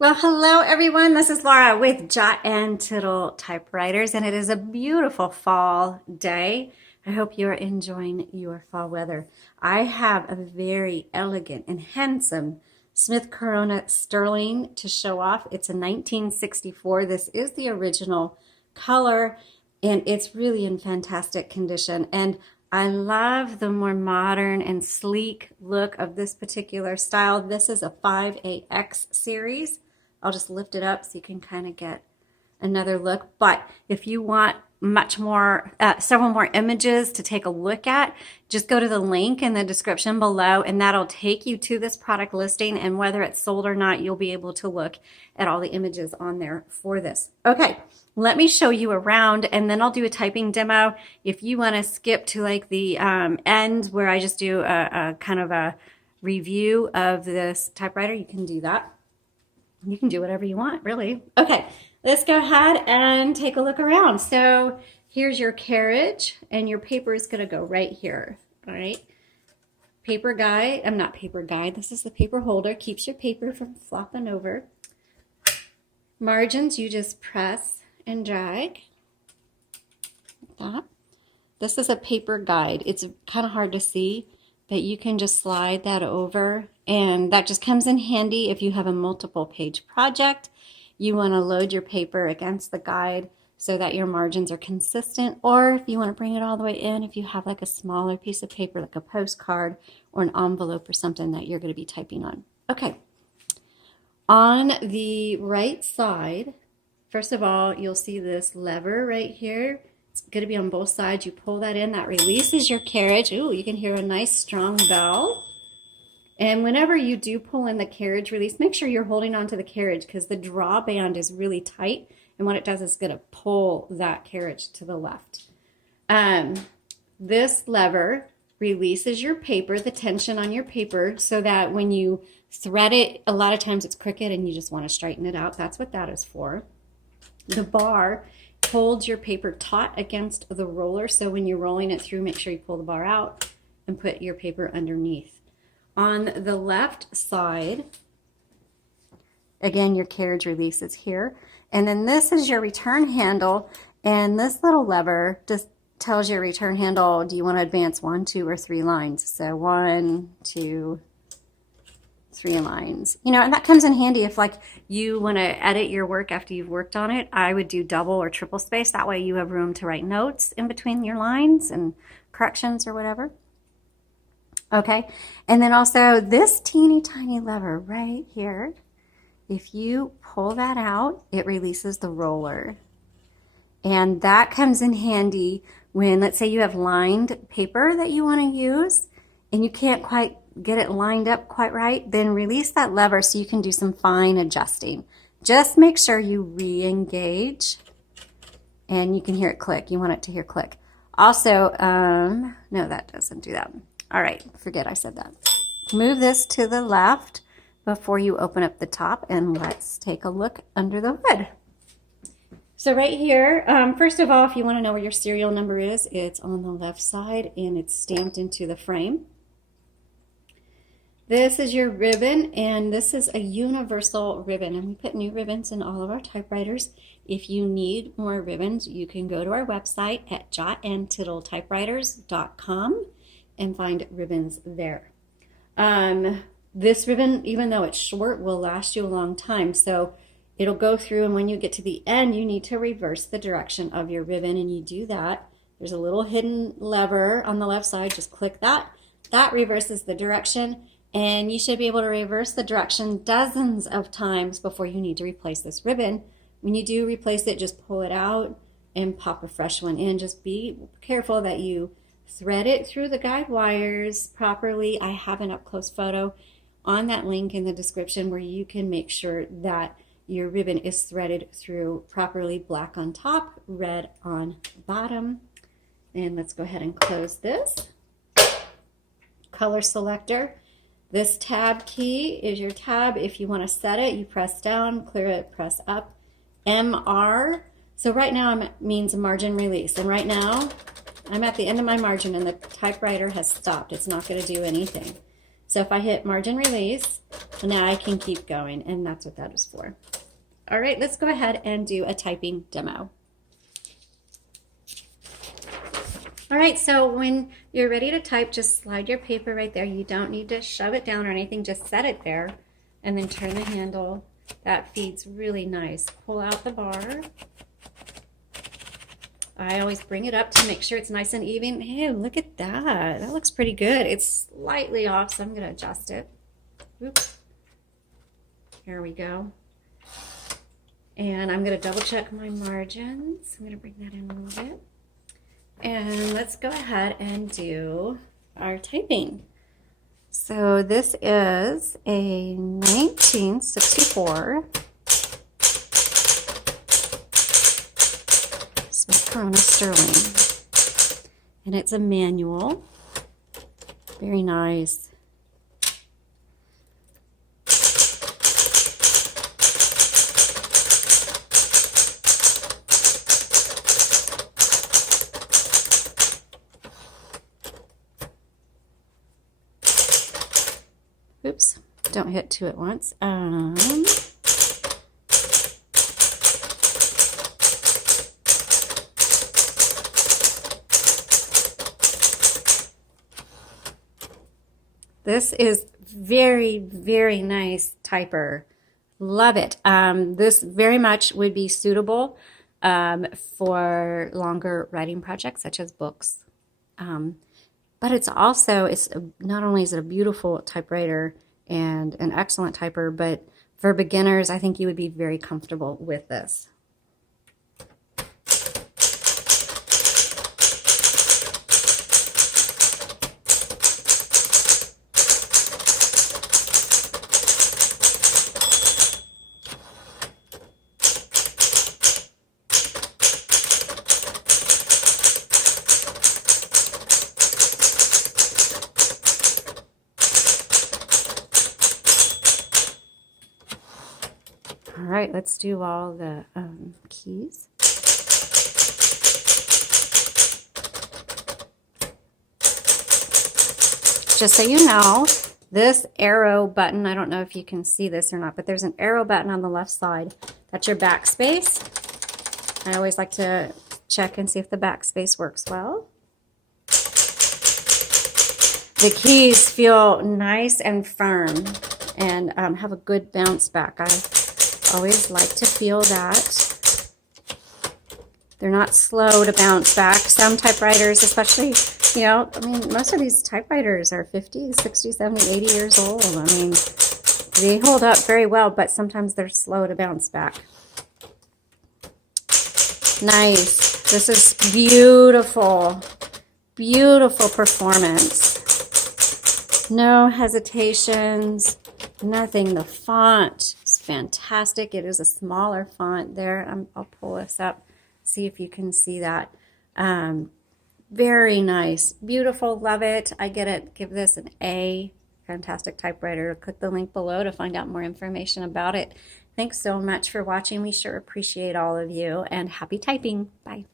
Well, hello everyone. This is Laura with Jot and Tittle Typewriters, and it is a beautiful fall day. I hope you're enjoying your fall weather. I have a very elegant and handsome Smith Corona Sterling to show off. It's a 1964. This is the original color, and it's really in fantastic condition. And I love the more modern and sleek look of this particular style. This is a 5AX series. I'll just lift it up so you can kind of get another look. But if you want much more, several more images to take a look at, just go to the link in the description below and that'll take you to this product listing, and whether it's sold or not, you'll be able to look at all the images on there for this. Okay, let me show you around and then I'll do a typing demo. If you want to skip to like the end where I just do a kind of a review of this typewriter, you can do that. You can do whatever you want, really. Okay, let's go ahead and take a look around. So here's your carriage, and your paper is going to go right here. All right. Paper guide. I'm not paper guide. This is the paper holder. Keeps your paper from flopping over. Margins, you just press and drag. Like that. This is a paper guide. It's kind of hard to see, but you can just slide that over, and that just comes in handy if you have a multiple page project. You want to load your paper against the guide so that your margins are consistent, or if you want to bring it all the way in, if you have like a smaller piece of paper like a postcard or an envelope or something that you're going to be typing on. Okay, on the right side, first of all, you'll see this lever right here. It's going to be on both sides. You pull that in, that releases your carriage. Ooh, you can hear a nice strong bell. And whenever you do pull in the carriage release, make sure you're holding onto the carriage because the draw band is really tight. And what it does is going to pull that carriage to the left. This lever releases your paper, the tension on your paper, so that when you thread it, a lot of times it's crooked and you just want to straighten it out. That's what that is for. The bar holds your paper taut against the roller, so when you're rolling it through, make sure you pull the bar out and put your paper underneath. On the left side, again, your carriage release is here, and then this is your return handle, and this little lever just tells your return handle, do you want to advance 1, 2, or 3 lines? So 1, 2, 3 lines. You know, and that comes in handy if like you want to edit your work after you've worked on it. I would do double or triple space. That way you have room to write notes in between your lines and corrections or whatever. Okay, and then also this teeny tiny lever right here, if you pull that out, it releases the roller. And that comes in handy when, let's say you have lined paper that you want to use and you can't quite get it lined up quite right, then release that lever so you can do some fine adjusting. Just make sure you re-engage, and you can hear it click. You want it to hear click. Also, no, that doesn't do that. All right, forget I said that. Move this to the left before you open up the top, and let's take a look under the hood. So right here, first of all, if you want to know where your serial number is, it's on the left side and it's stamped into the frame. This is your ribbon, and this is a universal ribbon, and we put new ribbons in all of our typewriters. If you need more ribbons, you can go to our website at jotandtittletypewriters.com and find ribbons there. This ribbon, even though it's short, will last you a long time. So it'll go through, and when you get to the end, you need to reverse the direction of your ribbon, and you do that. There's a little hidden lever on the left side. Just click that. That reverses the direction, and you should be able to reverse the direction dozens of times before you need to replace this ribbon. When you do replace it, just pull it out and pop a fresh one in. Just be careful that you thread it through the guide wires properly. I have an up-close photo on that link in the description where you can make sure that your ribbon is threaded through properly, black on top, red on bottom. And let's go ahead and close this. Color selector. This tab key is your tab. If you want to set it, you press down, clear it, press up. MR. So right now it means margin release. And right now I'm at the end of my margin and the typewriter has stopped. It's not going to do anything. So if I hit margin release, now I can keep going, and that's what that is for. All right, let's go ahead and do a typing demo. All right, so when you're ready to type, just slide your paper right there. You don't need to shove it down or anything, just set it there, and then turn the handle. That feeds really nice. Pull out the bar. I always bring it up to make sure it's nice and even. Hey, look at that. That looks pretty good. It's slightly off, so I'm going to adjust it. Oops. Here we go. And I'm going to double check my margins. I'm going to bring that in a little bit. And let's go ahead and do our typing. So this is a 1964 Smith Corona Sterling, and it's a manual. Very nice. Oops, don't hit two at once. This is very, very nice typer. Love it. This very much would be suitable for longer writing projects such as books. But it's not only is it a beautiful typewriter and an excellent typer, but for beginners, I think you would be very comfortable with this. All right, let's do all the keys. Just so you know, this arrow button, I don't know if you can see this or not, but there's an arrow button on the left side. That's your backspace. I always like to check and see if the backspace works well. The keys feel nice and firm and have a good bounce back. I always like to feel that. They're not slow to bounce back. Some typewriters, especially, you know, I mean, most of these typewriters are 50, 60, 70, 80 years old. I mean, they hold up very well, but sometimes they're slow to bounce back. Nice. This is beautiful. Beautiful performance. No hesitations. Nothing. The font is fantastic. It is a smaller font there. I'll pull this up, see if you can see that. Very nice. Beautiful. Love it. I get it. Give this an A. Fantastic typewriter. Click the link below to find out more information about it. Thanks so much for watching. We sure appreciate all of you, and happy typing. Bye.